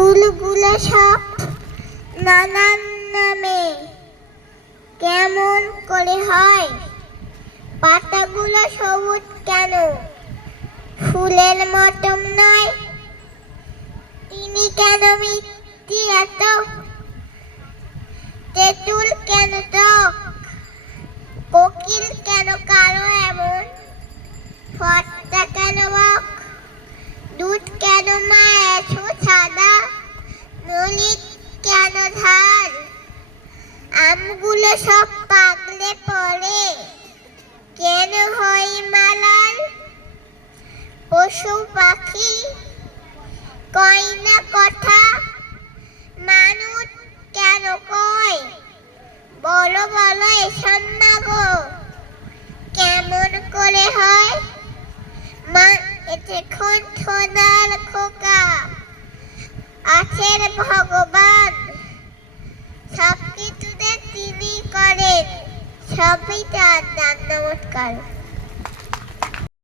ফুলগুলো সব নানান নামে কেমন করে হয়? পাতাগুলো সবুজ কেন ফুলের মতন নয়? তিনি কেন মিষ্টি এত? তেঁতুল কেন টক? কোকিল কেন কালো এমন? ফর্সা কেন বক? দুধ কেন মা এত সাদা? নলিন কেন ঝাল? আমগুলো সব পাকলে পরে কেন হয় মালাল? পশু পাখি কয় না কথা, মানুষ কেন কয়? বলো বলো এসব না গো, কেমন করে হয়? মা এতক্ষণ সোনার খোকা আছেন ভগবান, সব কিছুতে তিনি করেন, সবই তার দান। নমস্কার।